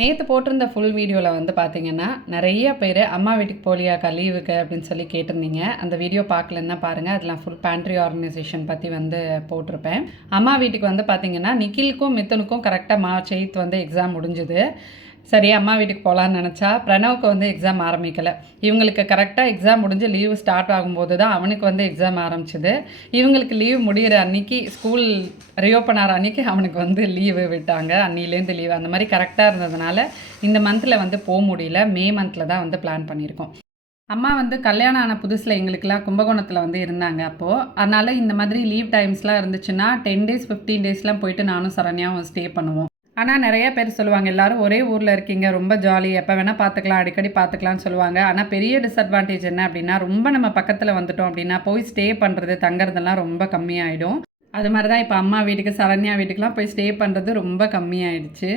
நேற்று போட்டிருந்த ஃபுல் வீடியோவில் வந்து பார்த்தீங்கன்னா நிறைய பேர் அம்மா வீட்டுக்கு போலியாக்கா லீவுக்கு அப்படின்னு சொல்லி கேட்டிருந்தீங்க. அந்த வீடியோ பார்க்கலன்னா பாருங்கள். அதெல்லாம் ஃபுல் பேண்ட்ரி ஆர்கனைசேஷன் பற்றி வந்து போட்டிருப்பேன். அம்மா வீட்டுக்கு வந்து பார்த்தீங்கன்னா நிக்கிலுக்கும் மித்துனுக்கும் கரெக்டாக மார்ச் 8 வந்து எக்ஸாம் முடிஞ்சுது. சரி அம்மா வீட்டுக்கு போகலான்னு நினச்சா பிரணவுக்கு வந்து எக்ஸாம் ஆரம்பிக்கலை. இவங்களுக்கு கரெக்டாக எக்ஸாம் முடிஞ்சு லீவு ஸ்டார்ட் ஆகும்போது தான் அவனுக்கு வந்து எக்ஸாம் ஆரம்பிச்சிது. இவங்களுக்கு லீவ் முடிகிற அன்றைக்கி ஸ்கூல் ரீஓப்பன் ஆகிற அன்றைக்கி அவனுக்கு வந்து லீவு விட்டாங்க. அன்னிலேருந்து லீவு அந்த மாதிரி கரெக்டாக இருந்ததுனால இந்த மந்தில் வந்து போக முடியல. மே மந்தில் தான் வந்து பிளான் பண்ணியிருக்கோம். அம்மா வந்து கல்யாணம் ஆன புதுசில் எங்களுக்கெல்லாம் கும்பகோணத்தில் வந்து இருந்தாங்க அப்போது. அதனால் இந்த மாதிரி லீவ் டைம்ஸ்லாம் இருந்துச்சுன்னா 10 டேஸ் 15 டேஸ்லாம் போயிட்டு நானும் சரண்யாவும் ஸ்டே பண்ணுவோம். ஆனால் நிறைய பேர் சொல்லுவாங்க, எல்லோரும் ஒரே ஊரில் இருக்கீங்க, ரொம்ப ஜாலி, எப்போ வேணால் பார்த்துக்கலாம், அடிக்கடி பார்த்துக்கலாம்னு சொல்லுவாங்க. ஆனால் பெரிய டிஸ்அட்வான்டேஜ் என்ன அப்படின்னா, ரொம்ப நம்ம பக்கத்தில் வந்துட்டோம் அப்படின்னா போய் ஸ்டே பண்ணுறது தங்குறதெல்லாம் ரொம்ப கம்மியாயிடும். அது மாதிரி தான் இப்போ அம்மா வீட்டுக்கு சரண்யா வீட்டுக்கெலாம் போய் ஸ்டே பண்ணுறது ரொம்ப கம்மியாயிடுச்சு.